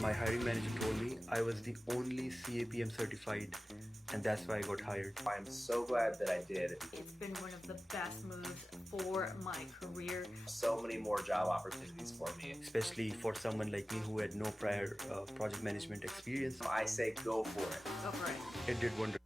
My hiring manager told me I was the only CAPM certified, and that's why I got hired. I'm so glad that I did. It's been one of the best moves for my career. So many more job opportunities for me. Especially for someone like me who had no prior project management experience. I say go for it. Go for it. It did wonders.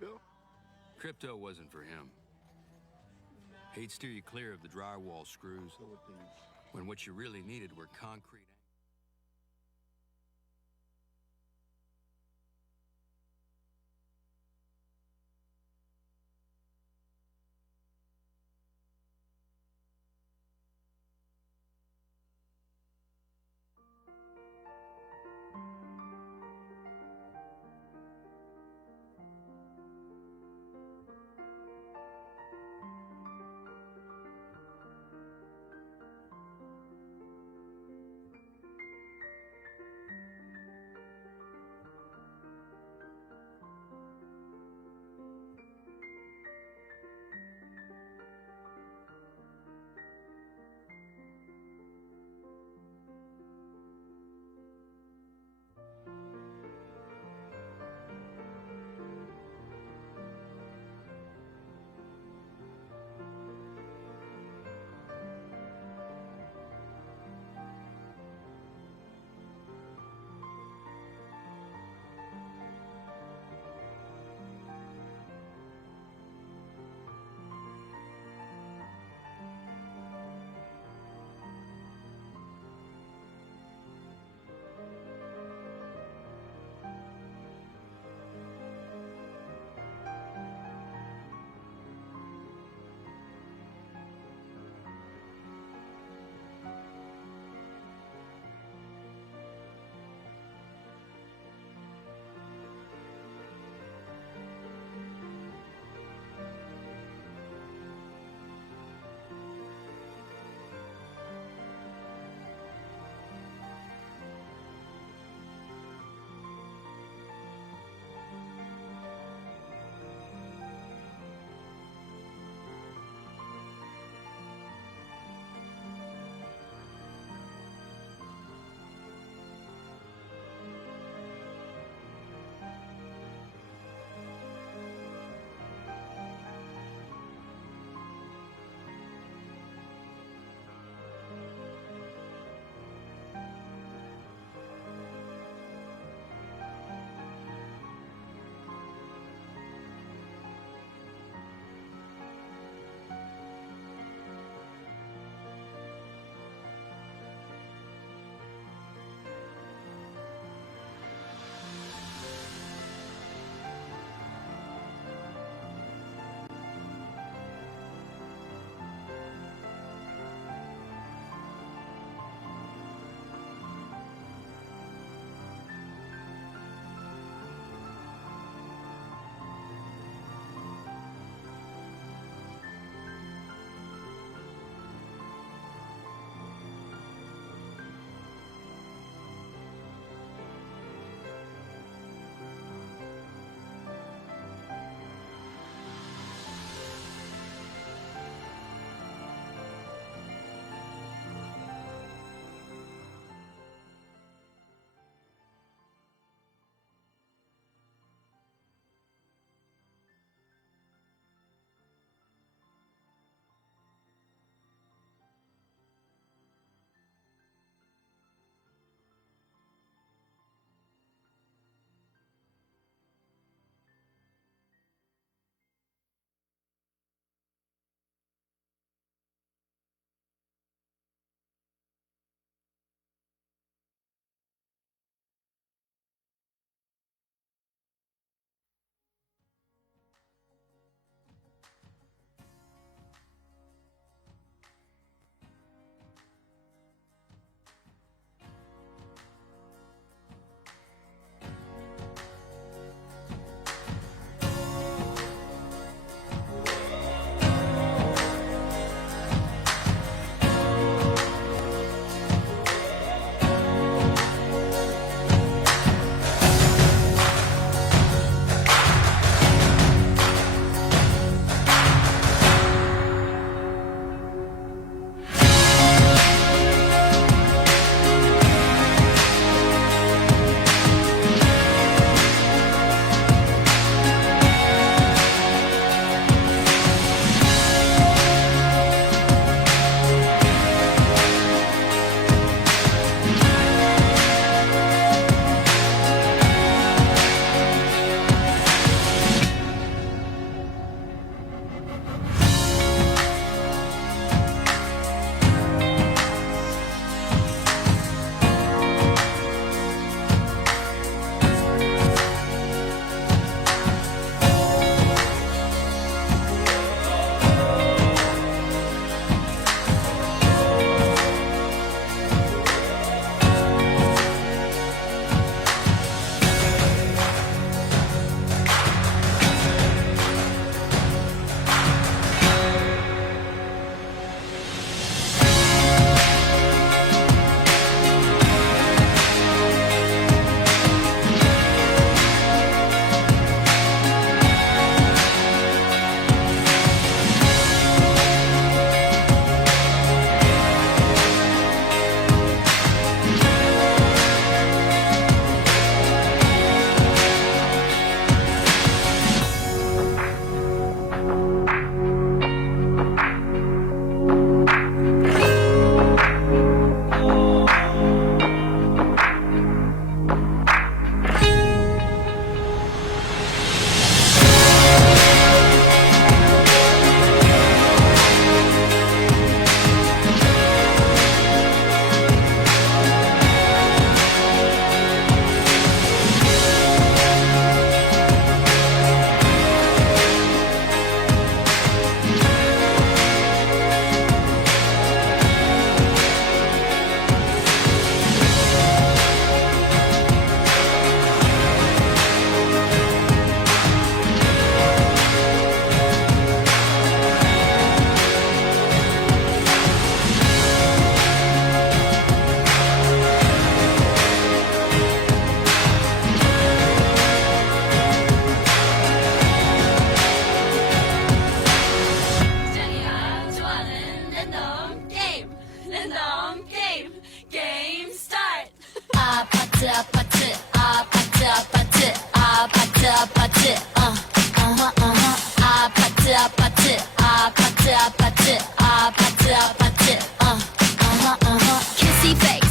Bill? Crypto wasn't for him. He'd steer you clear of the drywall screws when what you really needed were concrete.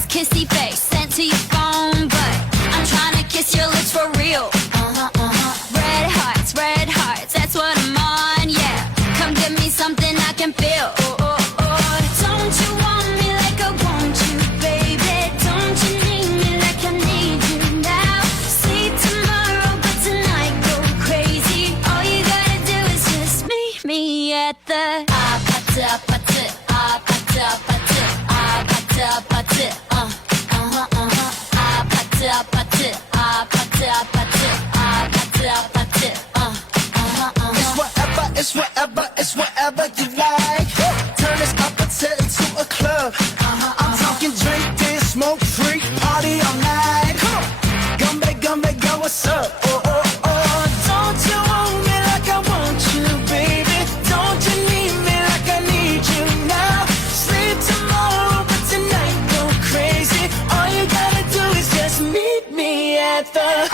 Kissy face, sent to your phone, but I'm trying to kiss your lips for real. Red hearts, that's what I'm on, yeah. Come give me something I can feel. Don't you want me like I want you, baby? Don't you need me like I need you now? Sleep tomorrow, but tonight go crazy. All you gotta do is just meet me at the It's whatever you like. Turn this opposite into a club. I'm talking drink, dance, smoke, freak, party all night. Gumbe, go, what's up? Don't you want me like I want you, baby? Don't you need me like I need you now? Sleep tomorrow, but tonight go crazy. All you gotta do is just meet me at the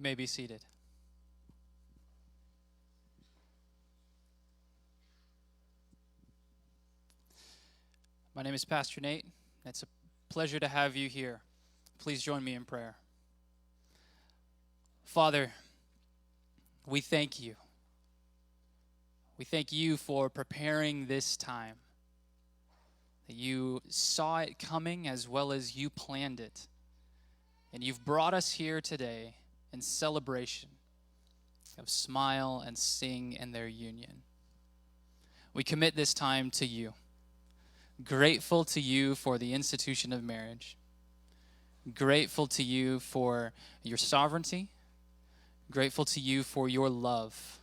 You may be seated. My name is Pastor Nate. It's a pleasure to have you here. Please join me in prayer. Father, we thank you. We thank you for preparing this time. That you saw it coming as well as you planned it. And you've brought us here today in celebration of Smile and Sing and their union. We commit this time to you. Grateful to you for the institution of marriage. Grateful to you for your sovereignty. Grateful to you for your love.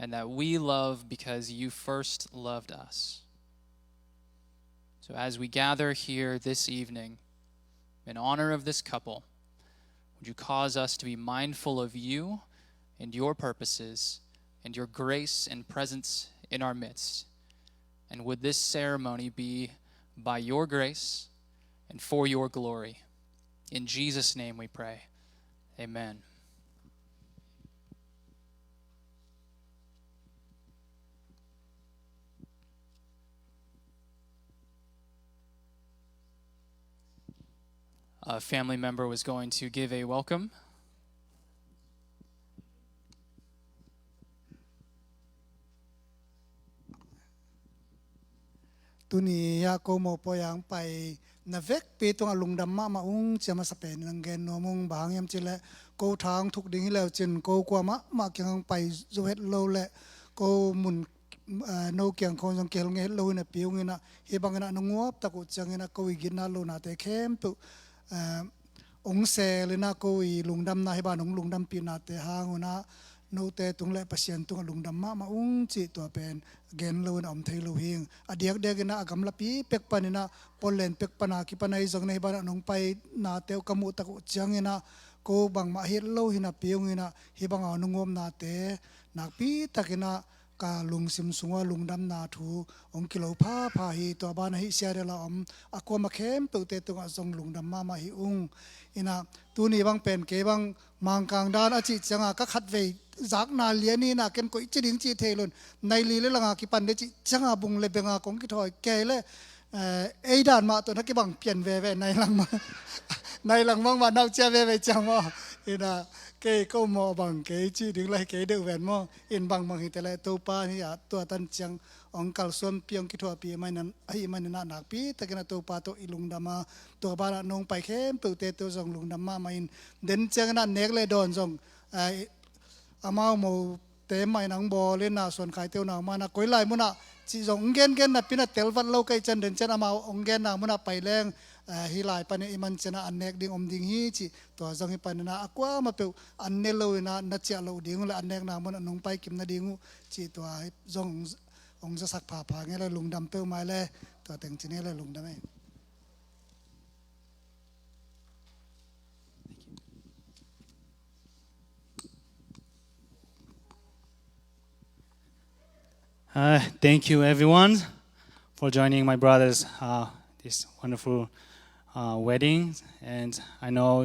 And that we love because you first loved us. So as we gather here this evening, in honor of this couple, would you cause us to be mindful of you and your purposes and your grace and presence in our midst? And would this ceremony be by your grace and for your glory? In Jesus' name we pray. Amen. A family member was going to give a welcome. Tuni ya ko mo po yang pai navek pi tong Lungdam ma maung chama sa pen lang gen no mong bahang yam chile ko thang thuk ding le chin ko kwa ma kyang pai zo het lo le ko mun no kyang ko jong kel nge lo na piung ina he bang na nguap ta ko chang ina ko igin na lo na te khem pu ong se le na ko I Lungdam na he ba nong Lungdam pi na te hang na no te tung le pasien tung Lungdam ma maung chi to pen gen lo na om thei lo hing adiak de na agam la pi pek panina polen pek pana ki panai jong nei ba nong pai na te kamu ta ko chang ina ko bang ma hit lo hina piung ina hi bang a nungom na te nak pi takina ka lungsim sunga Lungdam na thu ong kilo pha hi to ba na hi sia la om akwa ma khem pe te tung a jong Lungdam ma hi ung ina tu ni bang pen ke bang mang kang dan a chi changa ka khat ve zak na lian ni na ken ko chi ding chi thelun nai li le langa ki pan de chi changa bung le benga kong ki thoi ke le ei dan ma to na ki bang pian ve nai lang ma nai lang mang ma nau che ve chang mo ina ke ko mo bang ke chi ding lai ke de ven mo in bang hi te le to pa ni ya to tan chang ong kal som piang ki tho pi mai nan ai man na nak pi takena to pa to Lungdama to ba na nong pai khem pu te to jong Lungdam ma main den chang na nek le don jong ai amao mo te mai nang bo le na son khai teu na ma na koi lai mu na chi jong gen na pina tel vat lo kai chan den chan amao ong gen na mu na pai leng hi lai pan iman chana anek ding om ding hi chi to jong hi pan na akwa ma pe an ne lo na na cha lo ding la anek na mu na nong pai kim na ding chi to jong ong za sak pha nge le Lungdam pe mai le to teng chi ne le Lungdam e Thank you, everyone, for joining my brother's this wonderful wedding. And I know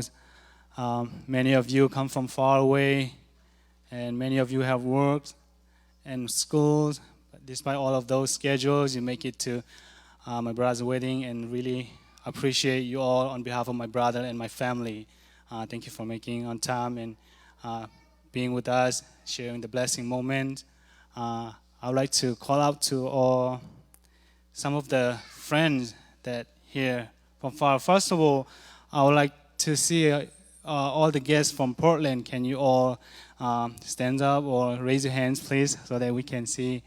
many of you come from far away, and many of you have worked and schools. But despite all of those schedules, you make it to my brother's wedding, and really appreciate you all on behalf of my brother and my family. Thank you for making on time and being with us, sharing the blessing moment. I would like to call out to all some of the friends that here from far. First of all, I would like to see all the guests from Portland. Can you all stand up or raise your hands, please, so that we can see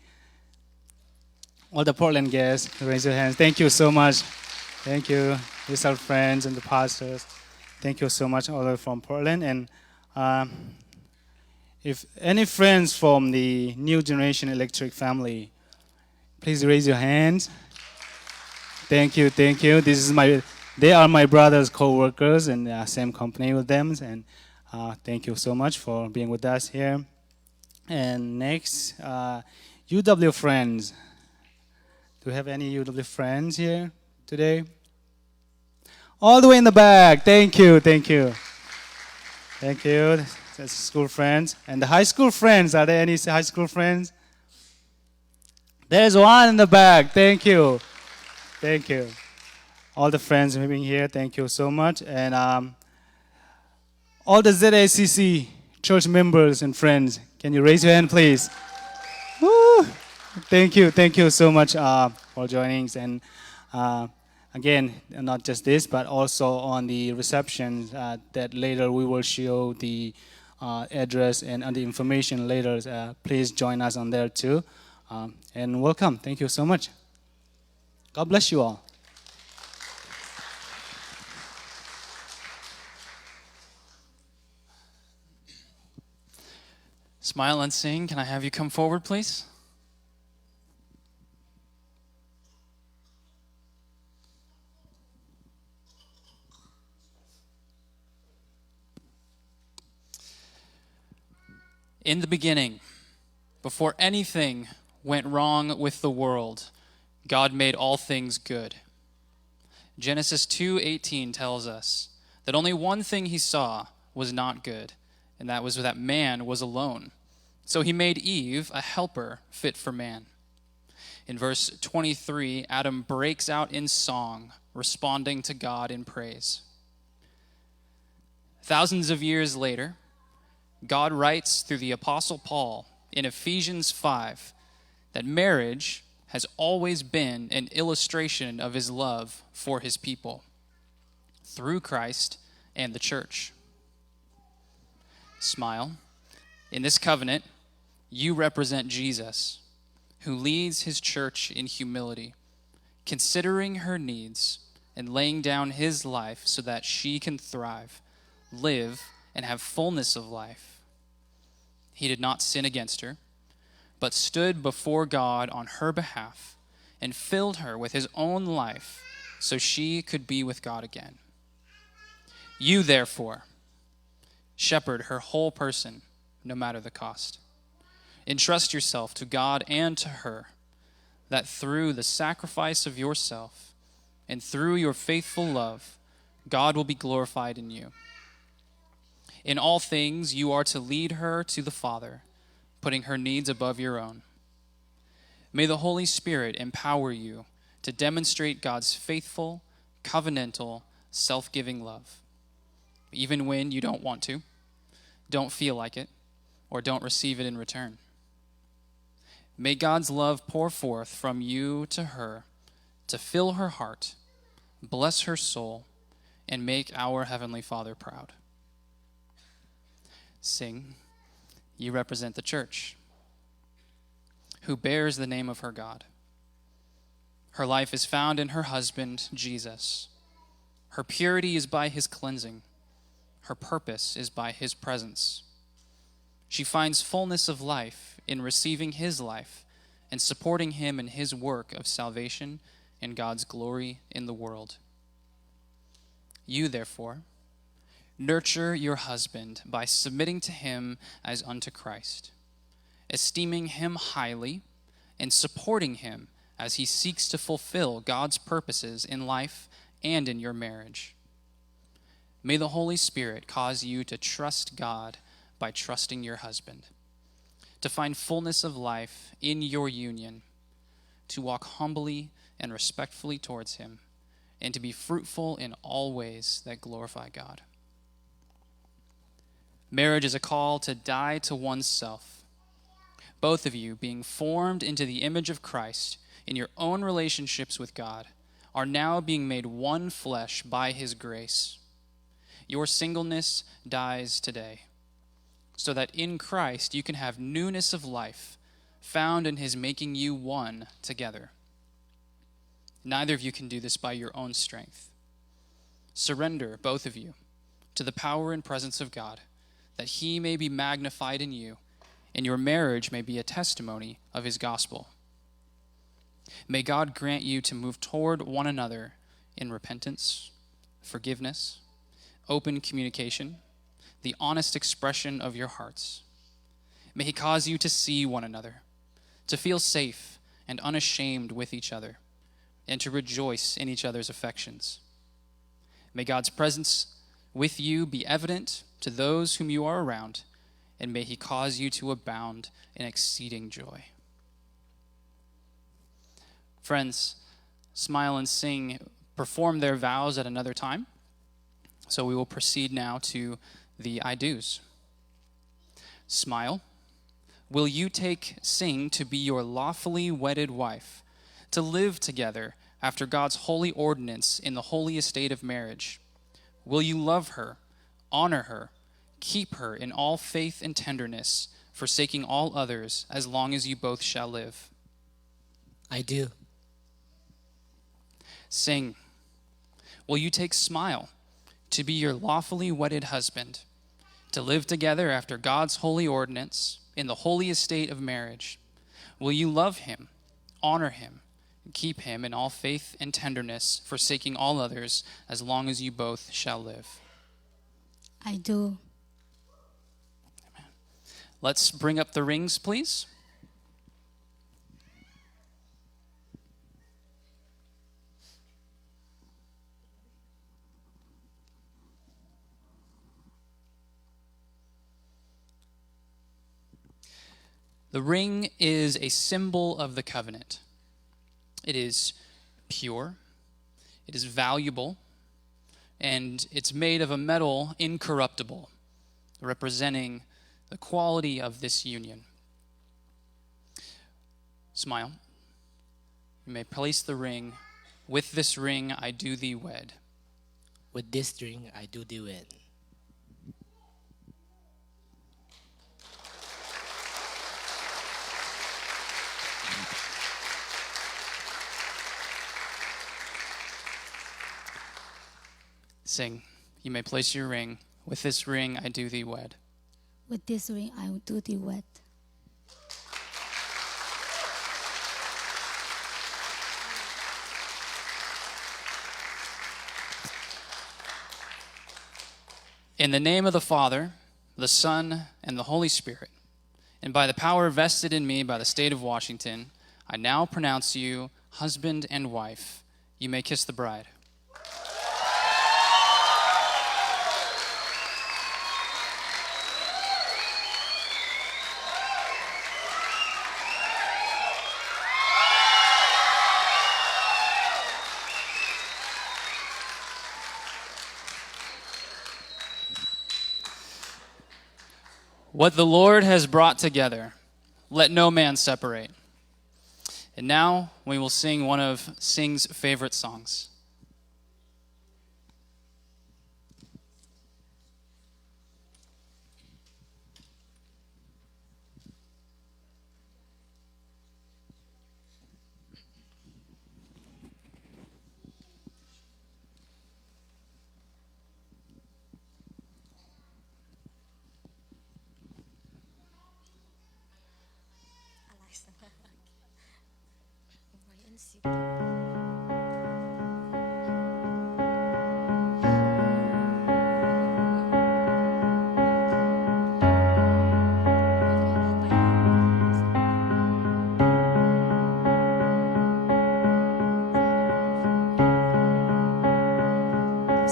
all the Portland guests? Raise your hands. Thank you so much. Thank you. These are friends and the pastors. Thank you so much, all from Portland. And if any friends from the New Generation Electric family, please raise your hands. Thank you, thank you. They are my brother's co-workers in the same company with them. And thank you so much for being with us here. And next, UW friends. Do we have any UW friends here today? All the way in the back. Thank you, thank you. Thank you. school friends. And the high school friends, are there any high school friends? There's one in the back. Thank you. Thank you. All the friends being here, thank you so much. And all the ZACC church members and friends, can you raise your hand, please? Woo! Thank you so much for joining. And again, not just this, but also on the reception that later we will show the address and the information later. Please join us on there too. And welcome. Thank you so much. God bless you all. Smile and sing. Can I have you come forward, please? In the beginning, before anything went wrong with the world, God made all things good. Genesis 2:18 tells us that only one thing he saw was not good, and that was that man was alone. So he made Eve a helper fit for man. In verse 23, Adam breaks out in song, responding to God in praise. Thousands of years later, God writes through the Apostle Paul in Ephesians 5 that marriage has always been an illustration of his love for his people through Christ and the church. Smile. In this covenant, you represent Jesus, who leads his church in humility, considering her needs and laying down his life so that she can thrive, live, and have fullness of life. He did not sin against her, but stood before God on her behalf and filled her with his own life so she could be with God again. You, therefore, shepherd her whole person, no matter the cost. Entrust yourself to God and to her, that through the sacrifice of yourself and through your faithful love, God will be glorified in you. In all things, you are to lead her to the Father, putting her needs above your own. May the Holy Spirit empower you to demonstrate God's faithful, covenantal, self-giving love, even when you don't want to, don't feel like it, or don't receive it in return. May God's love pour forth from you to her to fill her heart, bless her soul, and make our Heavenly Father proud. Sing, you represent the church, who bears the name of her God. Her life is found in her husband, Jesus. Her purity is by his cleansing. Her purpose is by his presence. She finds fullness of life in receiving his life and supporting him in his work of salvation and God's glory in the world. You, therefore, nurture your husband by submitting to him as unto Christ, esteeming him highly and supporting him as he seeks to fulfill God's purposes in life and in your marriage. May the Holy Spirit cause you to trust God by trusting your husband, to find fullness of life in your union, to walk humbly and respectfully towards him, and to be fruitful in all ways that glorify God. Marriage is a call to die to oneself, both of you being formed into the image of Christ in your own relationships with God, are now being made one flesh by his grace. Your singleness dies today, so that in Christ you can have newness of life found in his making you one together. Neither of you can do this by your own strength. Surrender, both of you, to the power and presence of God, that he may be magnified in you, and your marriage may be a testimony of his gospel. May God grant you to move toward one another in repentance, forgiveness, open communication, the honest expression of your hearts. May he cause you to see one another, to feel safe and unashamed with each other, and to rejoice in each other's affections. May God's presence with you be evident to those whom you are around, and may he cause you to abound in exceeding joy. Friends, Smile and Sing perform their vows at another time, so we will proceed now to the I do's. Smile, will you take Sing to be your lawfully wedded wife, to live together after God's holy ordinance in the holy estate of marriage? Will you love her, honor her, keep her in all faith and tenderness, forsaking all others, as long as you both shall live? I do. Sing, will you take Smile to be your lawfully wedded husband, to live together after God's holy ordinance in the holy estate of marriage? Will you love him, honor him, and keep him in all faith and tenderness, forsaking all others, as long as you both shall live? I do. Amen. Let's bring up the rings, please. The ring is a symbol of the covenant. It is pure, it is valuable, and it's made of a metal incorruptible, representing the quality of this union. Smile. You may place the ring. With this ring I do thee wed. With this ring I do thee wed. Sing. You may place your ring. With this ring I do thee wed. With this ring I will do thee wed. In the name of the Father, the Son, and the Holy Spirit, and by the power vested in me by the state of Washington, I now pronounce you husband and wife. You may kiss the bride. What the Lord has brought together, let no man separate. And now we will sing one of Sing's favorite songs.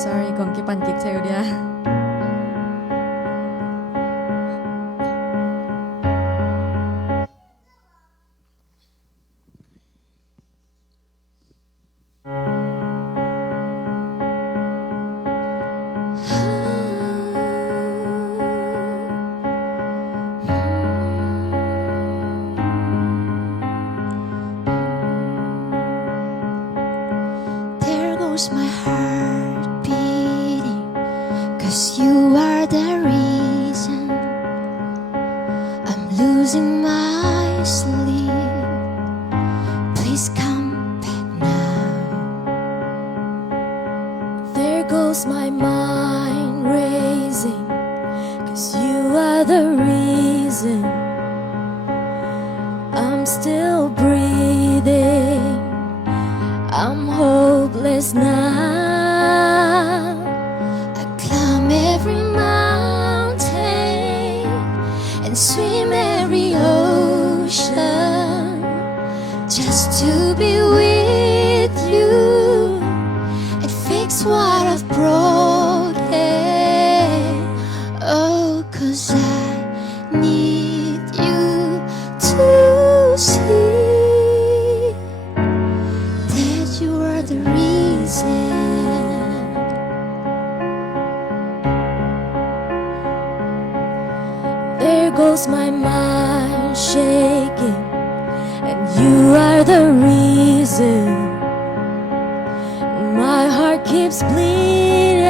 Sorry, kung kipankik sa'yo dia. There goes my heart beating, 'cause you are the reason I'm losing my sleep. Please come back now. There goes my mind racing, 'cause you are the reason I'm still breathing. I'm hopeless now. I climb every mountain and swim every ocean just to be with you and fix what I've broken. goes my mind shaking, and you are the reason my heart keeps bleeding.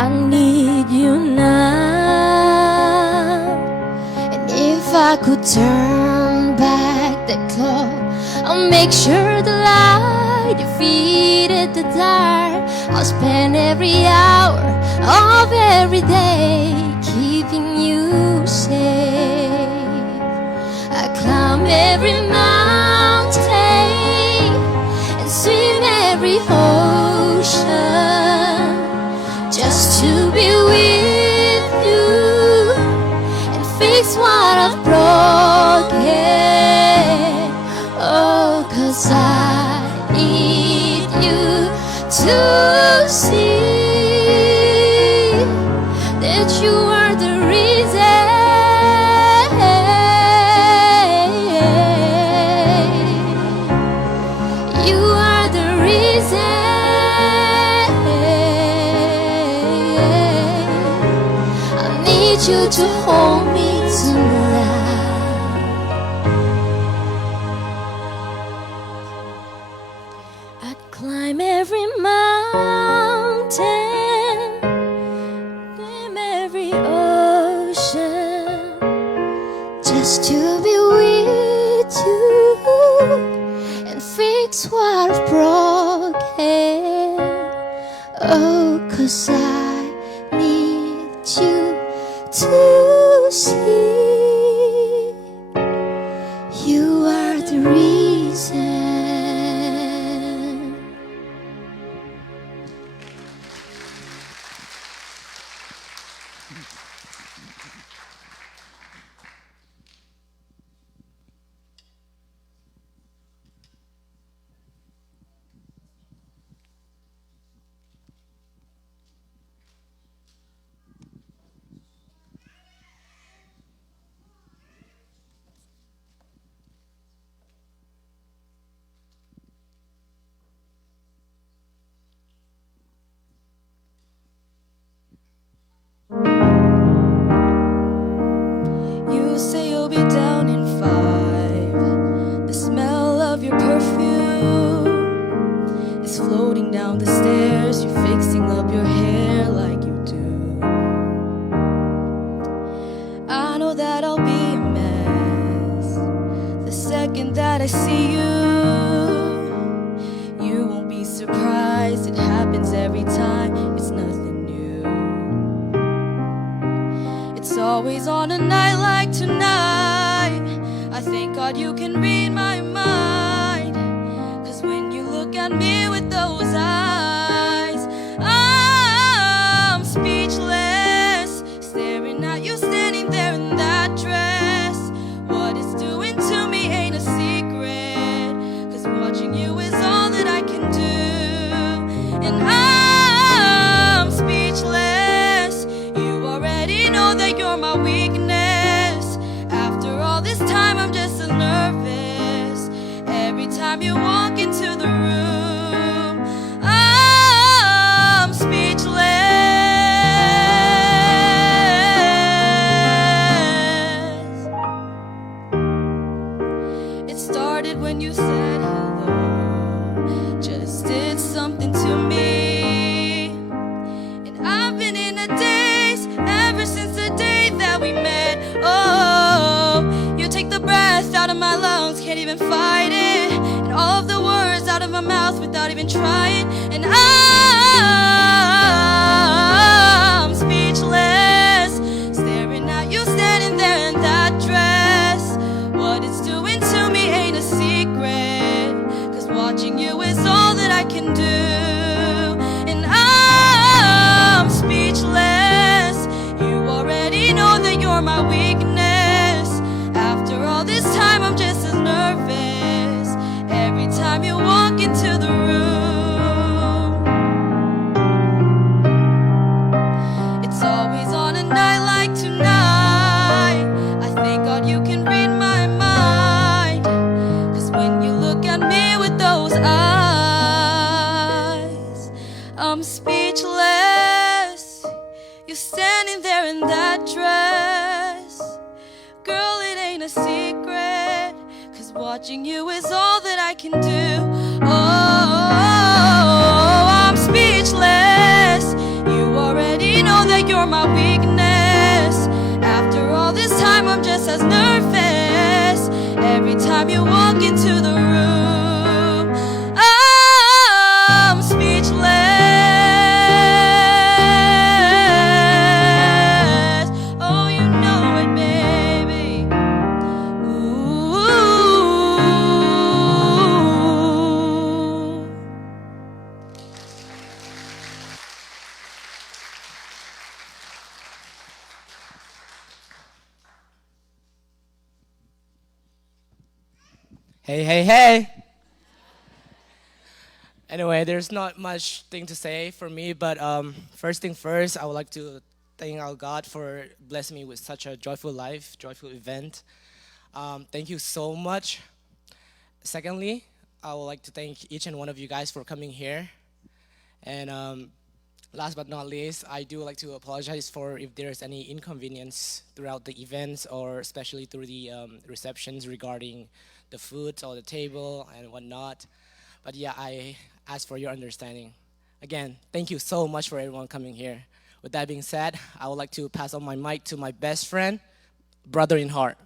I need you now. And if I could turn back the clock, I'll make sure the light defeated the dark. I'll spend every hour of every day keeping you safe. I climb every mountain and swim every ocean just to be with you and fix what I've broken. Oh, 'cause I need you to see that you are the reason. You are the reason. I need you to hold me tonight. I'd climb every mountain, swim every ocean just to be with you and fix what I've broken. Oh, 'cause I need you to see you are the reason. You say you'll be down in 5. The smell of your perfume is floating down the stairs. You're fixing up your hair like you do. I know that I'll be a mess the second that I see you. You won't be surprised, it happens every time. It's nothing new. It's always on a night like tonight. I thank God you can read my mind. 'Cause when you look at me with those eyes, I'm speechless, staring at you standing there in that dress. What it's doing to me ain't a secret, 'cause watching you is all that I can do. And I'm speechless. You already know that you're my weakness. After all this time I'm just so nervous. Every time you walk into the room, I'm speechless. It started when you said hello, just did something to me. And I've been in a daze ever since the day that we met. Oh, you take the breath out of my lungs, can't even fight it. And all of the words out of my mouth without even trying. And I'm speechless, staring at you standing there in that dress. What it's doing to me ain't a secret, 'cause watching you is all that I can do. And I'm speechless. You already know that you're my weakness. After all this time I'm just as nervous every time you walk into the room. It's always on a night like tonight. I thank God you can read my mind. 'Cause when you look at me with those eyes, I'm speechless. You're standing there in that dress. watching you is all that I can do. Oh, I'm speechless. You already know that you're my weakness. After all this time, I'm just as nervous every time you walk into the room. I'm speechless. Oh, you know it, baby. Ooh. Hey, hey, hey. Anyway, there's not much thing to say for me, but first thing first, I would like to thank our God for blessing me with such a joyful life, joyful event. Thank you so much. Secondly, I would like to thank each and one of you guys for coming here. And last but not least, I do like to apologize for if there's any inconvenience throughout the events or especially through the receptions regarding the food or the table and whatnot. But yeah, I ask for your understanding. Again, thank you so much for everyone coming here. With that being said, I would like to pass on my mic to my best friend, brother in heart.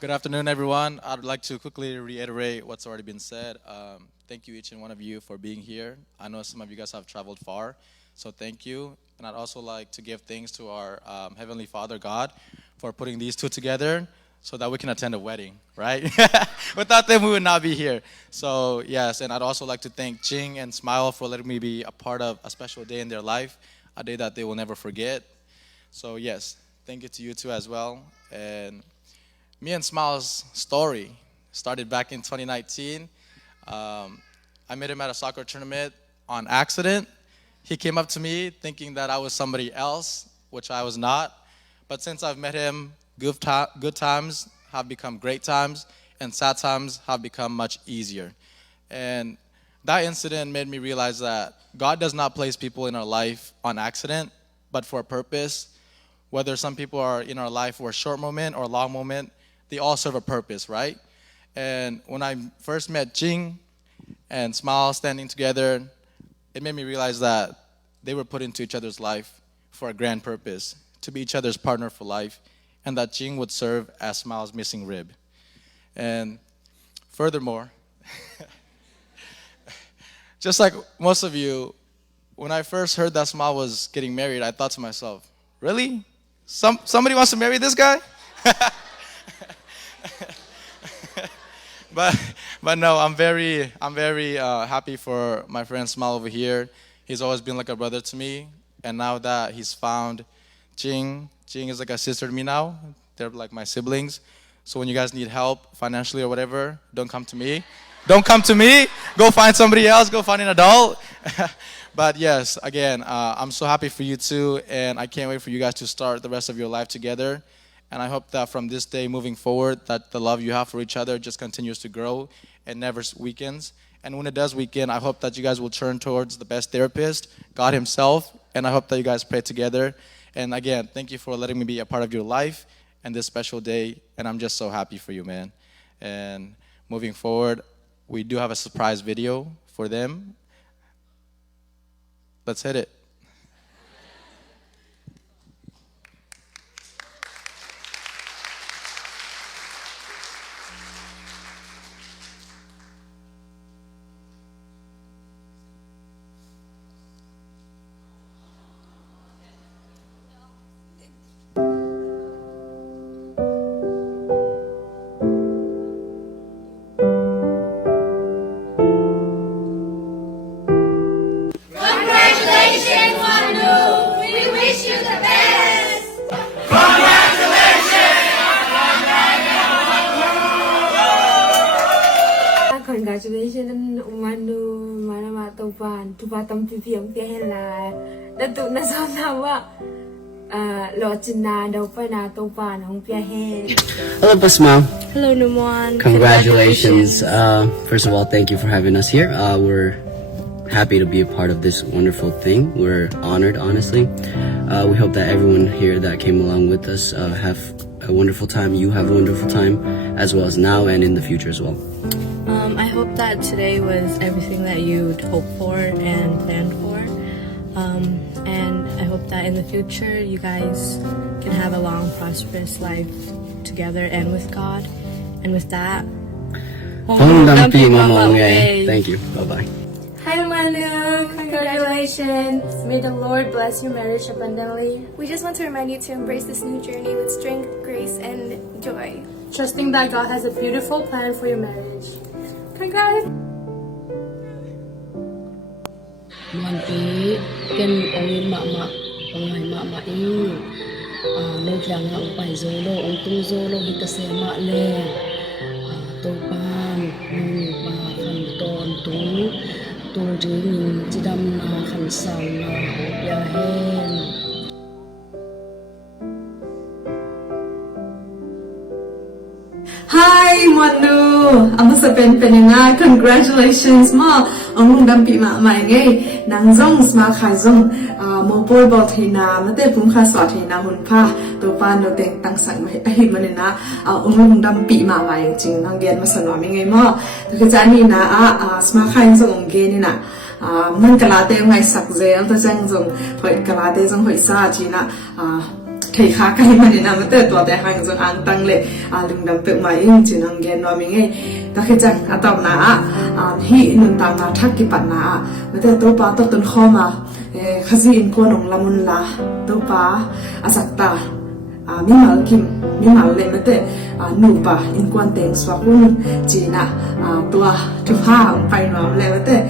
Good afternoon, everyone. I'd like to quickly reiterate what's already been said. Thank you, each and one of you, for being here. I know some of you guys have traveled far, so thank you. And I'd also like to give thanks to our Heavenly Father, God, for putting these two together so that we can attend a wedding, right? Without them, we would not be here. So, yes, and I'd also like to thank Jing and Smile for letting me be a part of a special day in their life, a day that they will never forget. So, yes, thank you to you two as well. And me and Smile's story started back in 2019. I met him at a soccer tournament on accident. He came up to me thinking that I was somebody else, which I was not. But since I've met him, good times have become great times, and sad times have become much easier. And that incident made me realize that God does not place people in our life on accident, but for a purpose. Whether some people are in our life for a short moment or a long moment, they all serve a purpose, right? And when I first met Jing and Smile standing together, it made me realize that they were put into each other's life for a grand purpose, to be each other's partner for life, and that Jing would serve as Smile's missing rib. And furthermore, just like most of you, when I first heard that Smile was getting married, I thought to myself, really? Somebody wants to marry this guy? But no, I'm very happy for my friend Smile over here. He's always been like a brother to me, and now that he's found Jing is like a sister to me now. They're like my siblings. So when you guys need help financially or whatever, don't come to me. Don't come to me. Go find somebody else. Go find an adult. But yes, again, I'm so happy for you two, and I can't wait for you guys to start the rest of your life together. And I hope that from this day moving forward, that the love you have for each other just continues to grow and never weakens. And when it does weaken, I hope that you guys will turn towards the best therapist, God himself. And I hope that you guys pray together. And again, thank you for letting me be a part of your life and this special day. And I'm just so happy for you, man. And moving forward, we do have a surprise video for them. Let's hit it. Congratulations, Wanu! We wish you the best! Congratulations, Wanu, Manama Topan, Tupatam Pipiam Piahela, the Tunasam Nawa, Lochina, Dopana, Topan, Hong Piahe. Hello, Basma. Hello, Muan. Congratulations. First of all, thank you for having us here. We're happy to be a part of this wonderful thing. We're honored, honestly. We hope that everyone here that came along with us have a wonderful time. You have a wonderful time, as well as now and in the future as well. I hope that today was everything that you'd hoped for and planned for. And I hope that in the future you guys can have a long, prosperous life together and with God. And with that, Lungdam pi mama ngay. Thank you. Bye-bye. Hi, Manu. Congratulations. May the Lord bless your marriage abundantly. We just want to remind you to embrace this new journey with strength, grace, and joy. Trusting that God has a beautiful plan for your marriage. Congrats. Manti ken ong mama ong mama ing no klang na upay zolo ong tung zolo hita sema le to pan ba kan ton tung tung jing jidam na kan sau na ya hen. Hi, Manu. Amo sa pen nga. Congratulations mo. Ang Lungdam pi ma mai ngay. Nang zong sma khai zong mo boy bot hina mate pum kha swat hina hun pha to pa no teng tang sang mai ai manina ang Lungdam pi ma mai jing nang gen ma sanwa mi ngay mo. To ka ni na sma khai zong ge ni na. Man kalate ngai sak zel to jang zong phoi kalate zong hoi sa chi na thầy khá cái mà nên làm tới tuổi đại hàng rồi ăn tăng lệ Lungdam pe mai in chỉ năng gen nó mình ấy ta khi chắc tao na hi nun tang na thắc cái bạn na mà tới tôi pa tôi tuân kho mà khazi in ko nong lamun la tôi pa asak ta mi mal lệ mà tới nu pa in quan teng swak un chỉ na tua thu ha phải nó lệ mà tới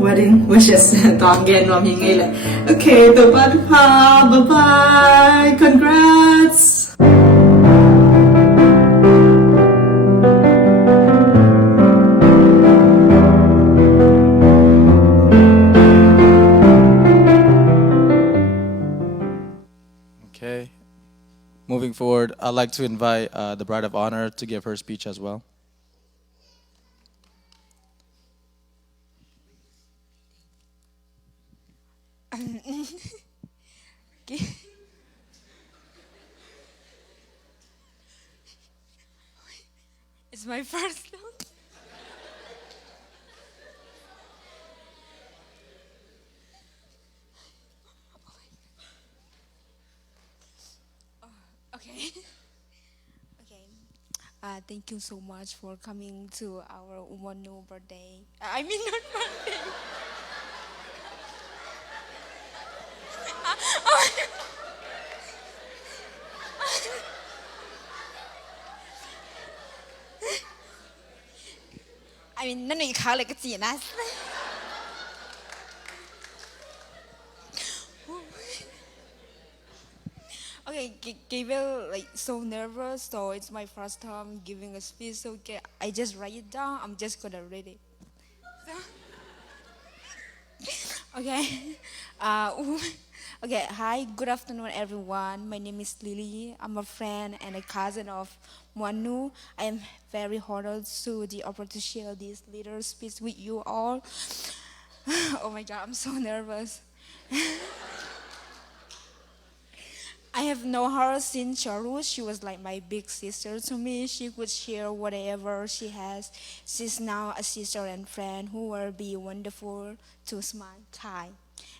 wedding wishes tao gen nó mình ấy lệ okay tôi pa thu ha bye bye congrats. Okay. Moving forward, I'd like to invite the bride of honor to give her speech as well. It's my first one. Okay. Thank you so much for coming to our Umanu birthday. I mean, not birthday. I mean, nó khá là cái gì đó. Okay, Gabriel like so nervous, so it's my first time giving a speech. So okay, I just write it down. I'm just gonna read it. Okay. Okay. Hi. Good afternoon, everyone. My name is Lily. I'm a friend and a cousin of Muan. I am very honored to the opportunity to share this little speech with you all. Oh my God, I'm so nervous. I have known her since childhood. She was like my big sister to me. She would share whatever she has. She's now a sister and friend who will be wonderful to my time.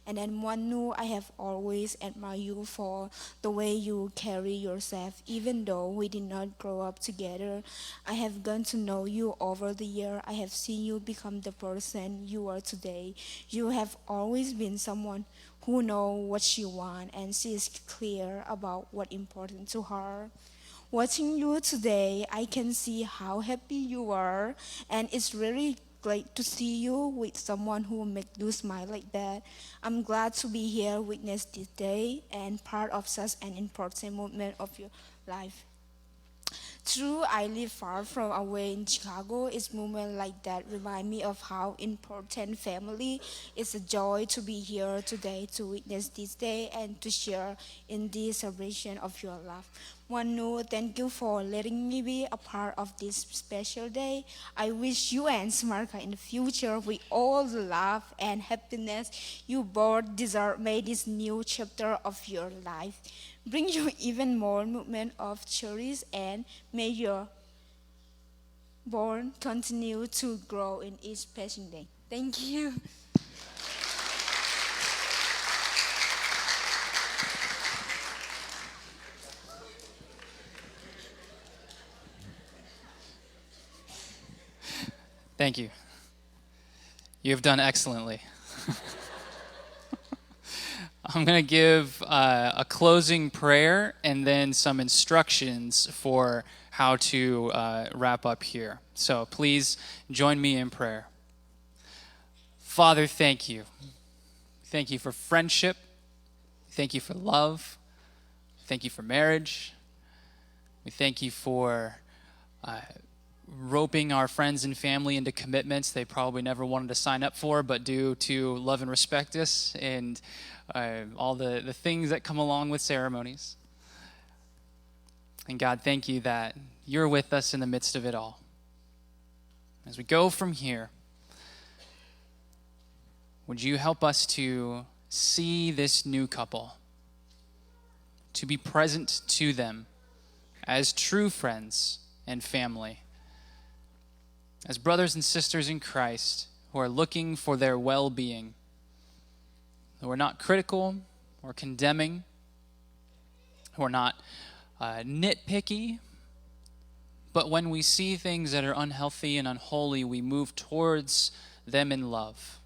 And then Muan, I have always admired you for the way you carry yourself. Even though we did not grow up together, I have gotten to know you over the year. I have seen you become the person you are today. You have always been someone who knows what she wants, and she is clear about what's important to her. Watching you today, I can see how happy you are, and it's really great to see you with someone who makes you smile like that. I'm glad to be here, witness this day, and part of such an important moment of your life. True, I live far from away in Chicago. It's moments like that remind me of how important family. It's a joy to be here today to witness this day and to share in this celebration of your love. Wanu, thank you for letting me be a part of this special day. I wish you and Smarka in the future with all the love and happiness you both deserve. May this new chapter of your life bring you even more movement of cherries, and may your bond continue to grow in each passing day. Thank you. Thank you. You have done excellently. I'm going to give a closing prayer and then some instructions for how to wrap up here. So please join me in prayer. Father, thank you. Thank you for friendship. Thank you for love. Thank you for marriage. We thank you for roping our friends and family into commitments they probably never wanted to sign up for, but due to love and respect us and all the things that come along with ceremonies. And God, thank you that you're with us in the midst of it all. As we go from here, would you help us to see this new couple, to be present to them as true friends and family, as brothers and sisters in Christ who are looking for their well-being, who are not critical or condemning, who are not nitpicky, but when we see things that are unhealthy and unholy, we move towards them in love.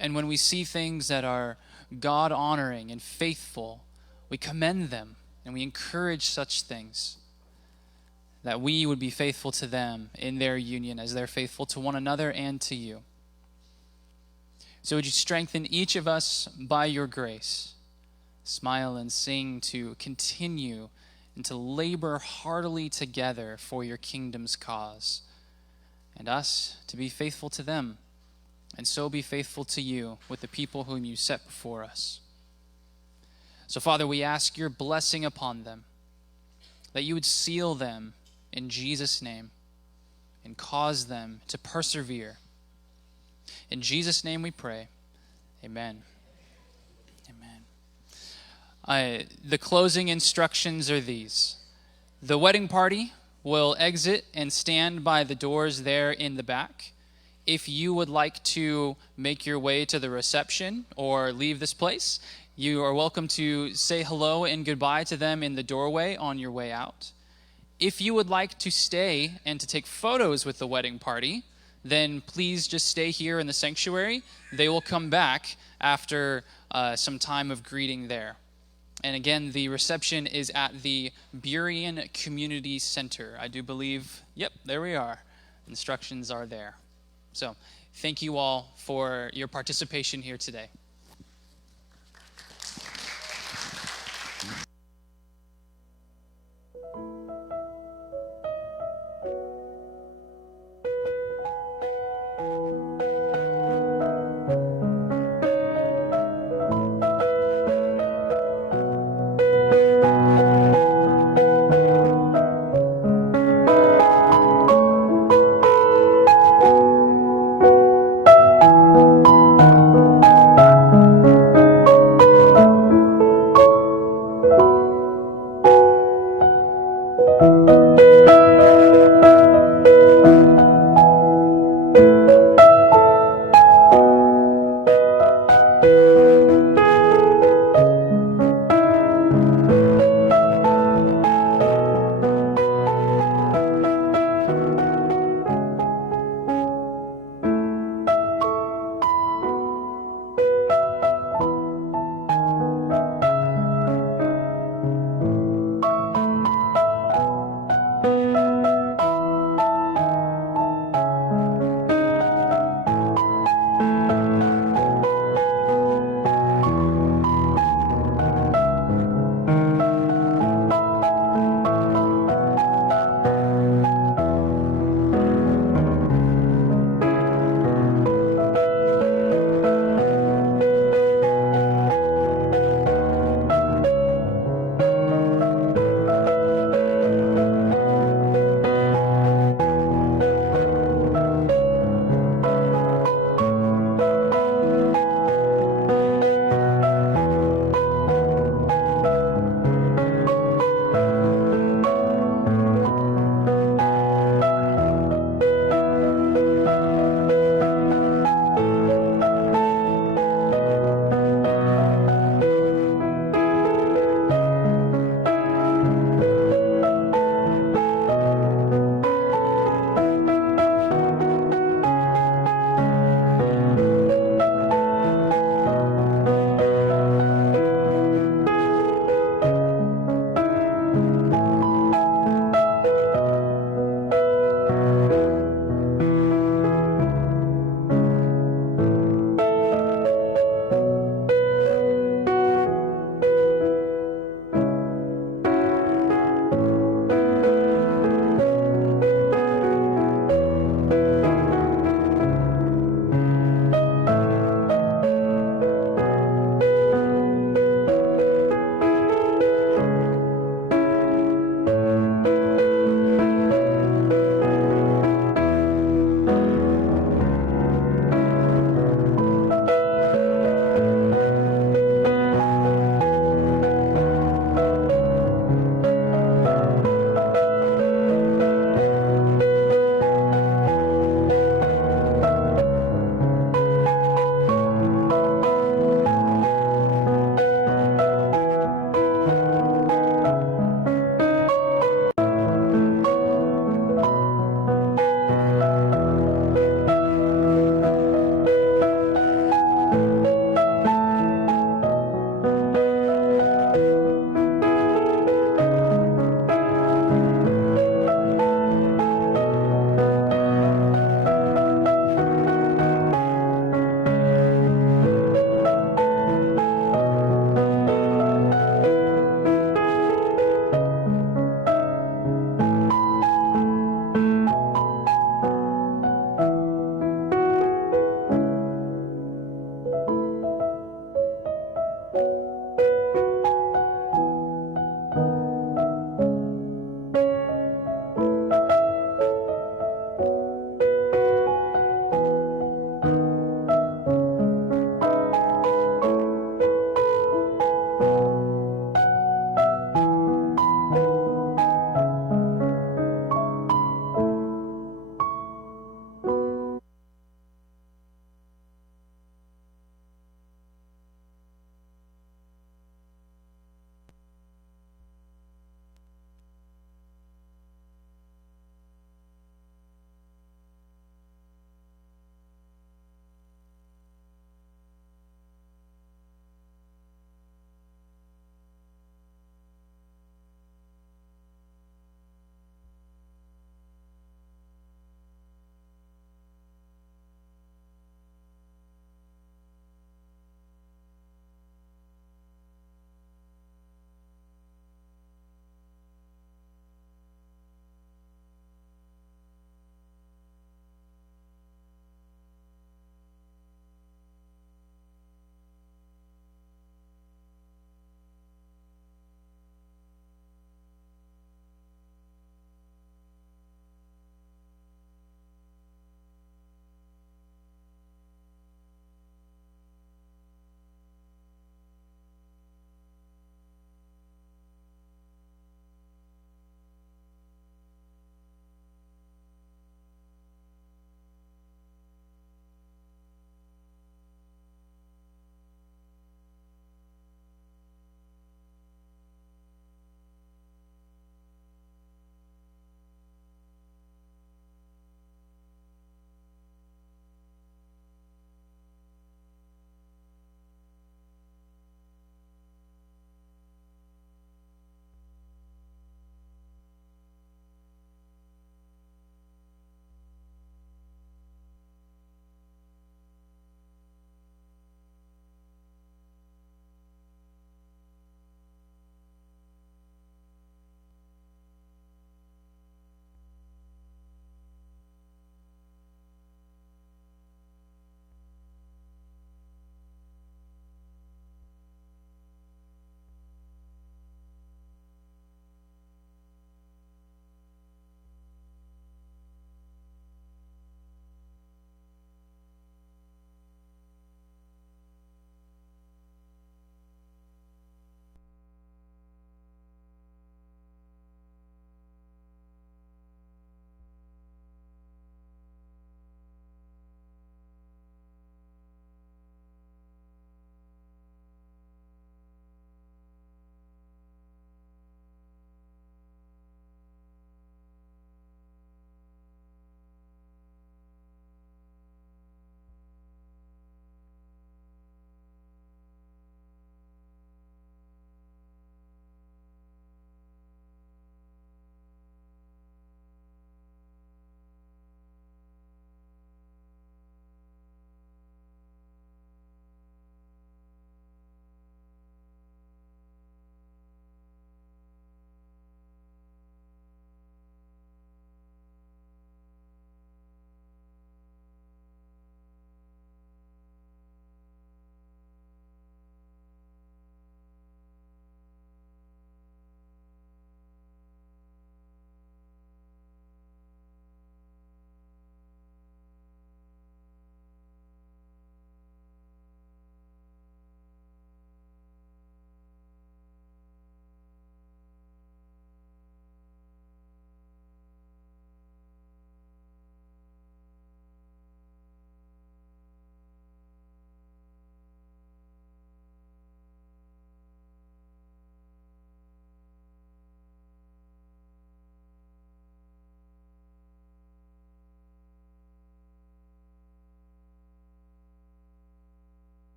And when we see things that are God-honoring and faithful, we commend them and we encourage such things, that we would be faithful to them in their union as they're faithful to one another and to you. So would you strengthen each of us by your grace, smile and sing to continue and to labor heartily together for your kingdom's cause, and us to be faithful to them, and so be faithful to you with the people whom you set before us. So Father, we ask your blessing upon them, that you would seal them in Jesus' name and cause them to persevere. In Jesus' name we pray. Amen. Amen. The closing instructions are these. The wedding party will exit and stand by the doors there in the back. If you would like to make your way to the reception or leave this place, you are welcome to say hello and goodbye to them in the doorway on your way out. If you would like to stay and to take photos with the wedding party, then please just stay here in the sanctuary. They will come back after some time of greeting there. And again, the reception is at the Burien Community Center. I do believe, yep, there we are. Instructions are there. So thank you all for your participation here today. Thank